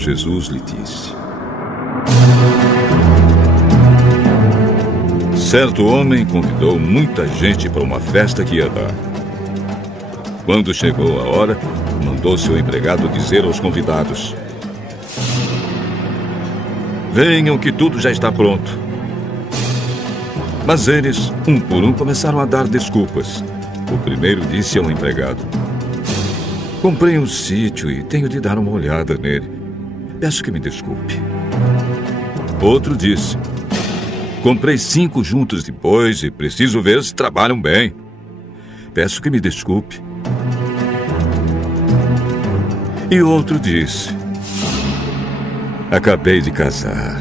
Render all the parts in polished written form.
Jesus lhe disse: certo homem convidou muita gente para uma festa que ia dar. Quando chegou a hora, mandou seu empregado dizer aos convidados: venham que tudo já está pronto. Mas eles, um por um, começaram a dar desculpas. O primeiro disse ao empregado: comprei um sítio e tenho de dar uma olhada nele. Peço que me desculpe. Outro disse: comprei 5 juntos de bois e preciso ver se trabalham bem. Peço que me desculpe. E outro disse: acabei de casar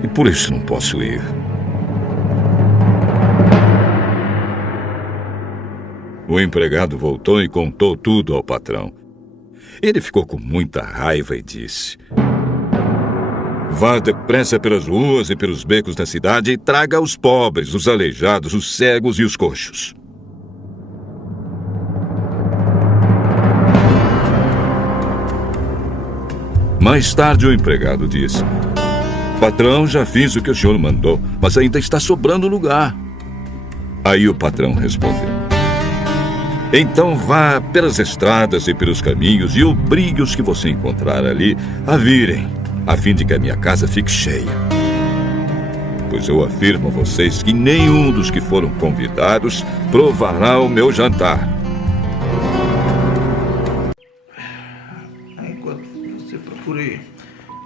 e por isso não posso ir. O empregado voltou e contou tudo ao patrão. Ele ficou com muita raiva e disse: vá depressa pelas ruas e pelos becos da cidade e traga os pobres, os aleijados, os cegos e os coxos. Mais tarde o empregado disse: patrão, já fiz o que o senhor mandou, mas ainda está sobrando lugar. Aí o patrão respondeu: então vá pelas estradas e pelos caminhos e obrigue os que você encontrar ali a virem, a fim de que a minha casa fique cheia. Pois eu afirmo a vocês que nenhum dos que foram convidados provará o meu jantar. Enquanto você procura aí,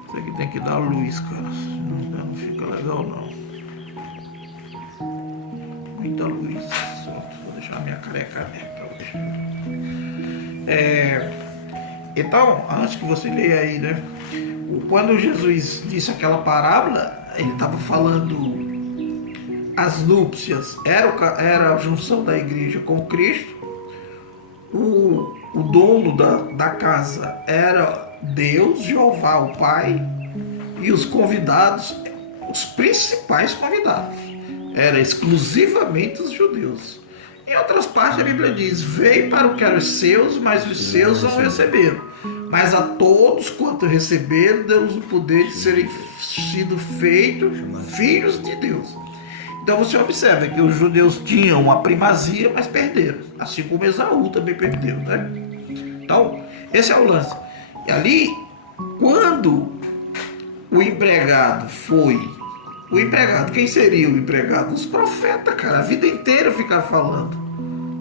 isso aqui tem que dar luz, cara. Não fica legal, não. Muita luz. Vou deixar minha careca aberta. Então, antes que você leia aí, né? Quando Jesus disse aquela parábola, ele estava falando as núpcias, era a junção da igreja com Cristo. O dono da casa era Deus, Jeová, o Pai, e os convidados, os principais convidados, eram exclusivamente os judeus. Em outras partes a Bíblia diz: veio para o que eram os seus, mas os seus não receberam. Mas a todos quanto receberam, deu-lhes o poder de serem sido feitos filhos de Deus. Então você observa que os judeus tinham a primazia, mas perderam. Assim como Esaú também perdeu, né? Então, esse é o lance. E ali, quando o empregado foi... O empregado, quem seria o empregado? Os profetas, cara, a vida inteira ficaram falando: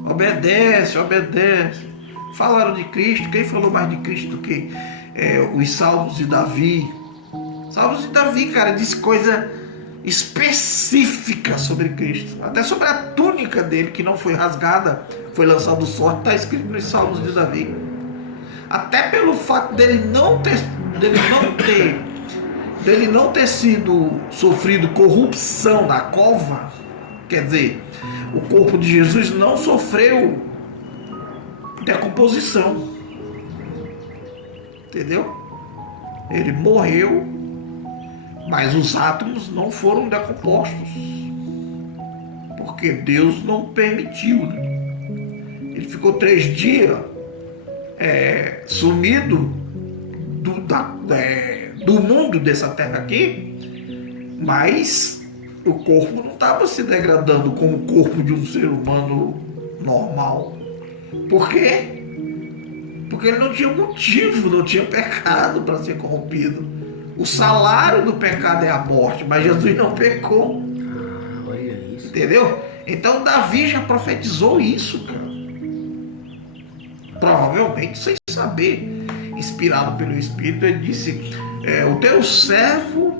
obedece, obedece. Falaram de Cristo. Quem falou mais de Cristo do que os Salmos de Davi? Salmos de Davi, cara, diz coisa específica sobre Cristo. Até sobre a túnica dele, que não foi rasgada, foi lançado o sorte, está escrito nos Salmos de Davi. Até pelo fato dele não ter sido sofrido corrupção na cova, quer dizer, o corpo de Jesus não sofreu decomposição, entendeu? Ele morreu, mas os átomos não foram decompostos, porque Deus não permitiu, né? Ele ficou 3 dias sumido do mundo dessa terra aqui, mas o corpo não estava se degradando como o corpo de um ser humano normal. Por quê? Porque ele não tinha motivo, não tinha pecado para ser corrompido. O salário do pecado é a morte, mas Jesus não pecou. Olha isso. Entendeu? Então Davi já profetizou isso, cara. Provavelmente sem saber, inspirado pelo Espírito, ele disse: o teu servo,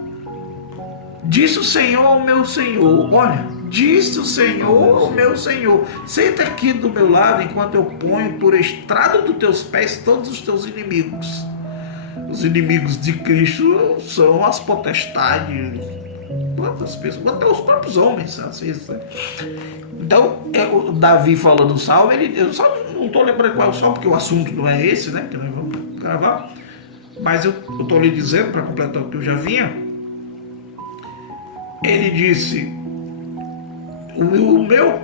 disse o Senhor ao meu Senhor, olha, disse o Senhor ao meu Senhor, senta aqui do meu lado enquanto eu ponho por estrado dos teus pés todos os teus inimigos. Os inimigos de Cristo são as potestades, quantas pessoas, até os próprios homens, assim, né? Então, o Davi falando do salmo, eu só não estou lembrando qual é o salmo, porque o assunto não é esse, né, que nós vamos gravar, mas eu estou lhe dizendo, para completar o que eu já vinha, ele disse: o meu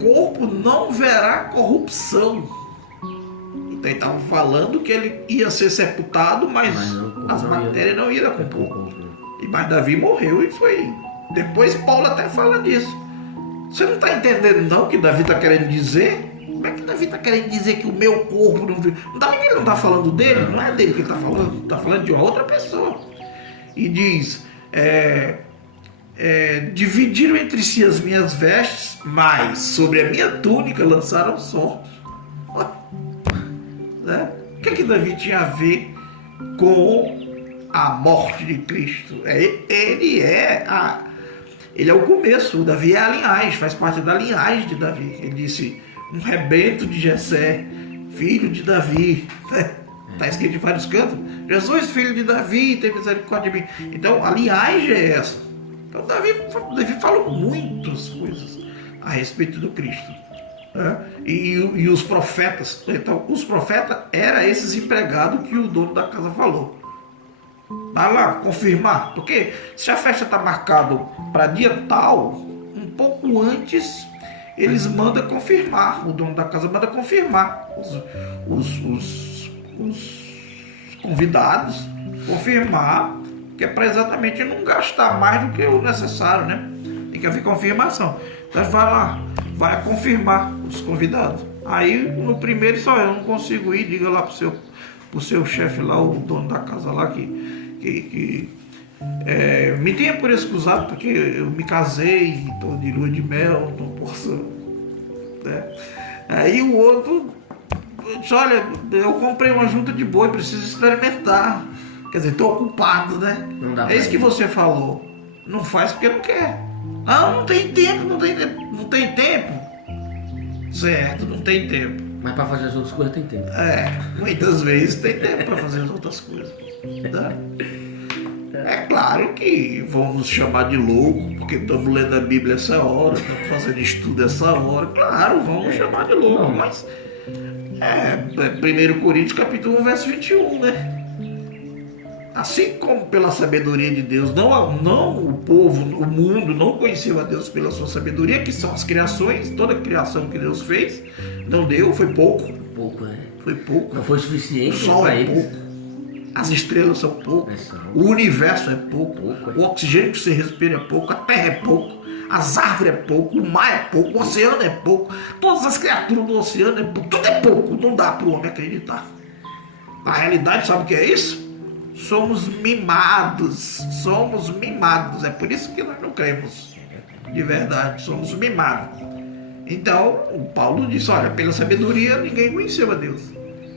corpo não verá corrupção. Então ele estava falando que ele ia ser sepultado, mas as não matérias não iam compor. Mas Davi morreu e foi. Depois Paulo até fala disso. Você não está entendendo não o que Davi está querendo dizer? Como é que Davi está querendo dizer que o meu corpo não vive? Davi ele não está falando dele, não é dele que ele está falando, está falando de uma outra pessoa. E diz, dividiram entre si as minhas vestes, mas sobre a minha túnica lançaram sorte. Né? O que Davi tinha a ver com a morte de Cristo? Ele é o começo. O Davi é a linhagem, faz parte da linhagem de Davi. Ele disse, um rebento de Jessé, filho de Davi. Está escrito em vários cantos. Jesus, filho de Davi, tem misericórdia de mim. Então a linhagem é essa. Então Davi falou muitas coisas a respeito do Cristo. Né? E os profetas. Então os profetas eram esses empregados que o dono da casa falou. Vai lá confirmar, porque se a festa está marcada para dia tal, um pouco antes eles mandam confirmar, o dono da casa manda confirmar os convidados, confirmar, que é para exatamente não gastar mais do que o necessário, né? Tem que haver confirmação. Então vai lá, vai confirmar os convidados. Aí no primeiro só eu não consigo ir, diga lá pro seu chefe lá, o dono da casa lá, que me tenha por excusado, porque eu me casei, estou de lua de mel, não posso. Né? Aí o outro disse, olha, eu comprei uma junta de boi, preciso experimentar. Quer dizer, estou ocupado, né? É isso que você falou. Não faz porque não quer. Não tem tempo, não tem tempo. Certo, não tem tempo. Mas para fazer as outras coisas tem tempo. Muitas vezes tem tempo para fazer as outras coisas. Tá? É claro que vão nos chamar de louco, porque estamos lendo a Bíblia essa hora, estamos fazendo estudo essa hora. Claro, vão nos chamar de louco, mas 1 Coríntios capítulo 1, verso 21, né? Assim como pela sabedoria de Deus, não o povo, o mundo não conheceu a Deus pela sua sabedoria, que são as criações, toda a criação que Deus fez, não deu, foi pouco. Foi pouco. Não foi suficiente. O sol é pouco. As estrelas são pouco. O universo é pouco. O oxigênio que você respira é pouco. A terra é pouco. As árvores é pouco. O mar é pouco. O oceano é pouco. Todas as criaturas do oceano é pouco. Tudo é pouco. Não dá para o homem acreditar. Na realidade, sabe o que é isso? Somos mimados. É por isso que nós não cremos. De verdade, somos mimados. Então, o Paulo disse, olha, pela sabedoria ninguém conheceu a Deus.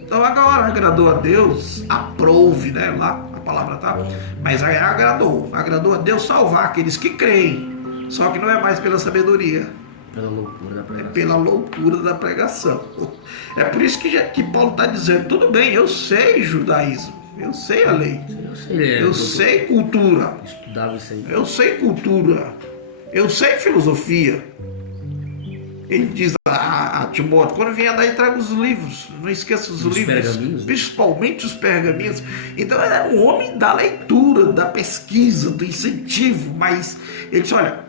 Então agora agradou a Deus, aprove, né? Lá a palavra tá. Mas aí agradou a Deus salvar aqueles que creem. Só que não é mais pela sabedoria. Pela loucura da pregação. É pela loucura da pregação. É por isso que Paulo está dizendo, tudo bem, eu sei judaísmo, eu sei a lei, eu sei cultura, Estudava isso aí. eu sei cultura, eu sei filosofia. Ele diz a Timóteo, quando vier daí traga os livros, não esqueça os livros, principalmente os pergaminhos. Então ele era um homem da leitura, da pesquisa, do incentivo, mas ele disse, olha,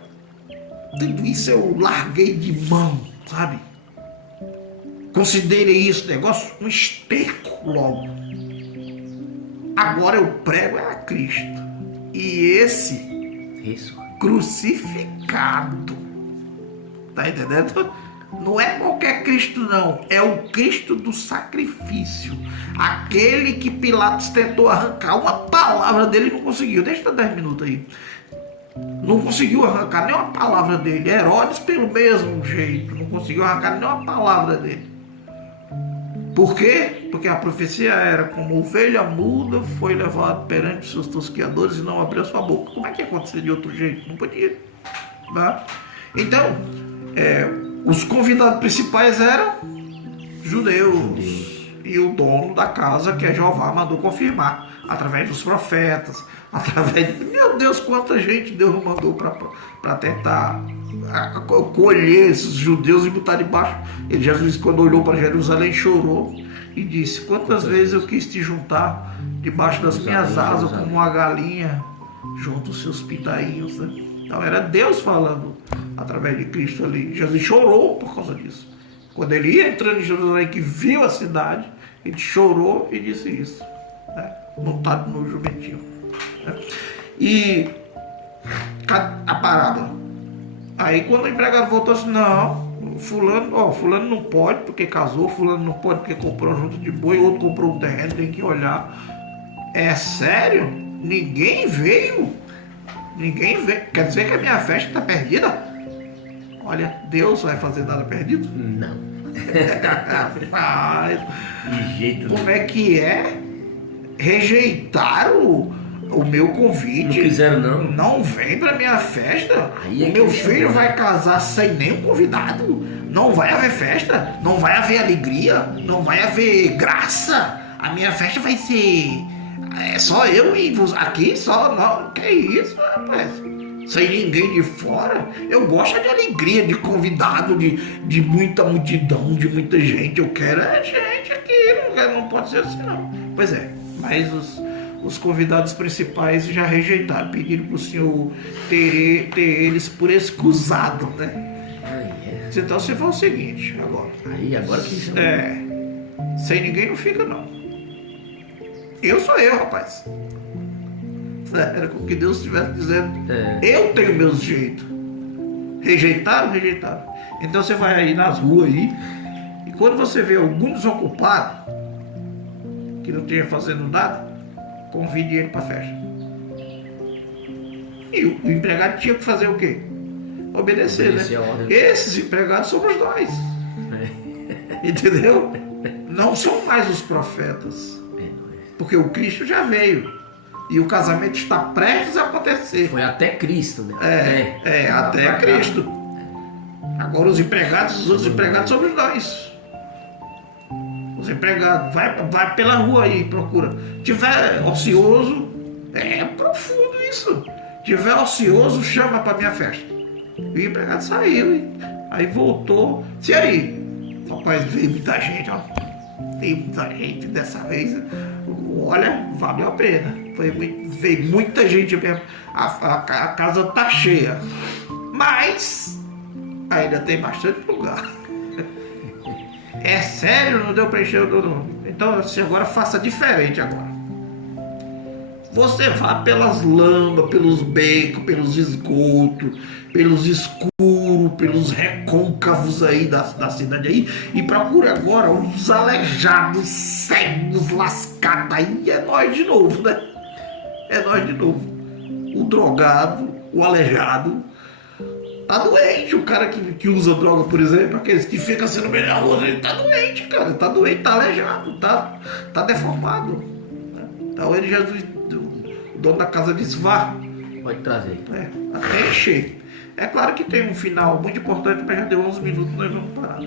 tudo isso eu larguei de mão, sabe? Considerei isso negócio um esterco logo. Agora eu prego a Cristo. E esse crucificado. Tá entendendo? Não é qualquer Cristo não, é o Cristo do sacrifício. Aquele que Pilatos tentou arrancar uma palavra dele e não conseguiu. Deixa 10 minutos aí. Não conseguiu arrancar nem uma palavra dele. Herodes pelo mesmo jeito, não conseguiu arrancar nem uma palavra dele. Por quê? Porque a profecia era como ovelha muda foi levado perante seus tosqueadores e não abriu sua boca. Como é que ia acontecer de outro jeito? Não podia. Tá? Então, os convidados principais eram judeus. E o dono da casa, que é Jeová, mandou confirmar. Através dos profetas. Através de... Meu Deus, quanta gente Deus não mandou para tentar colher esses judeus e botar debaixo. Jesus, quando olhou para Jerusalém, chorou e disse, quantas vezes eu quis te juntar debaixo das minhas asas como uma galinha junto aos seus pintainhos, né? Então era Deus falando através de Cristo ali. Jesus chorou por causa disso. Quando ele ia entrando em Jerusalém, que viu a cidade, Ele chorou e disse isso, né? Montado no jumentinho, né? E a parábola. Aí quando o empregado voltou assim, não, fulano não pode porque casou, fulano não pode porque comprou um junto de boi, outro comprou um terreno, tem que olhar. É sério? Ninguém veio? Quer dizer que a minha festa está perdida? Olha, Deus vai fazer nada perdido? Não. Faz. De jeito Como é que é? Rejeitaram o meu convite? Não quiseram, não. Não vem pra minha festa? Aí é O que meu me filho chamou, vai né? casar sem nenhum convidado? Não vai haver festa? Não vai haver alegria? Não vai haver graça? A minha festa vai ser... só eu e você aqui, só não. Que isso, rapaz? Sem ninguém de fora. Eu gosto de alegria, de convidado, de muita multidão, de muita gente. Eu quero gente aqui, não pode ser assim não. Pois é, mas os convidados principais já rejeitaram, pediram para o senhor ter eles por escusado, né? Então você faz o seguinte, agora. Agora que chama. Sem ninguém não fica não. Eu sou eu, rapaz. Era o que Deus estivesse dizendo. Eu tenho meus jeitos. Rejeitaram. Então você vai aí nas ruas aí, e quando você vê algum desocupado que não esteja fazendo nada, convide ele para festa. E o empregado tinha que fazer o quê? Obedecer, Obedecer né? a ordem. Esses empregados somos nós. Entendeu? Não são mais os profetas. Porque o Cristo já veio. E o casamento está prestes a acontecer. Foi até Cristo, né? Até Cristo. Agora os outros empregados somos nós. Os empregados, vai pela rua aí, procura. Tiver ocioso, é profundo isso. Tiver ocioso, chama para minha festa. E o empregado saiu, aí voltou. E aí? Rapaz, veio muita gente, ó. Veio muita gente dessa vez. Olha, valeu a pena. Veio muita gente mesmo. A casa tá cheia. Mas ainda tem bastante lugar. É sério, não deu pra encher o dono. Então assim, agora faça diferente agora. Você vá pelas lambas, pelos becos, pelos esgotos, pelos escuros, pelos recôncavos aí da cidade aí, e procure agora os aleijados, cegos, lascados. Aí é nós de novo, né? É nós de novo. O drogado, o aleijado, tá doente. O cara que usa droga, por exemplo, aqueles que ficam sendo melhor, ele tá doente, cara. Tá doente, tá aleijado, tá deformado. Então ele já... O dono da casa disse, vá. Pode trazer. Até encher. É claro que tem um final muito importante, mas já deu 11 minutos, nós vamos parar.